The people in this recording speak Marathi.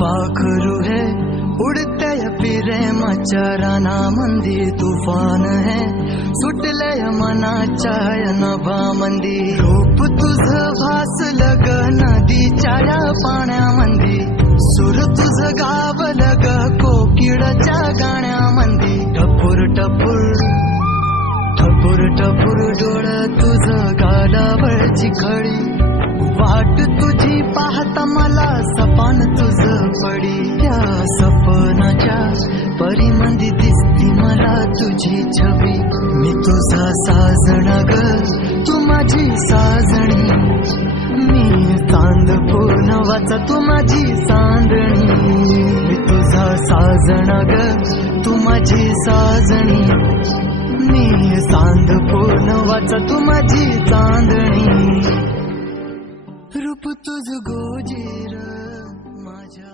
पाखरू है उडते प्रेमाच्या रानामंदी तुफान है सुटले मनाच्या नभामंदी रूप तुझं भासलं ग नदीच्या या पाण्यामंदी सुर तुझं गावलं ग कोकिळच्या गाण्यामंदी टपूर टपूर टपूर टपूर डोळं तुझं गालावरची खडी वाट तुझी पाहता मला सपान तुझं पडी त्या सपनाच्या परीमंदी दिसती मला तुझी छबी मी तुझा साजणा ग तू माझी साजणी मी चांद पूर्णवाचा तू माझी चांदणी मी तुझा साजणा ग तू माझी साजणी मी चांद पूर्णवाचा तू माझी चांदणी रूप तुझ गोजीर माझ्या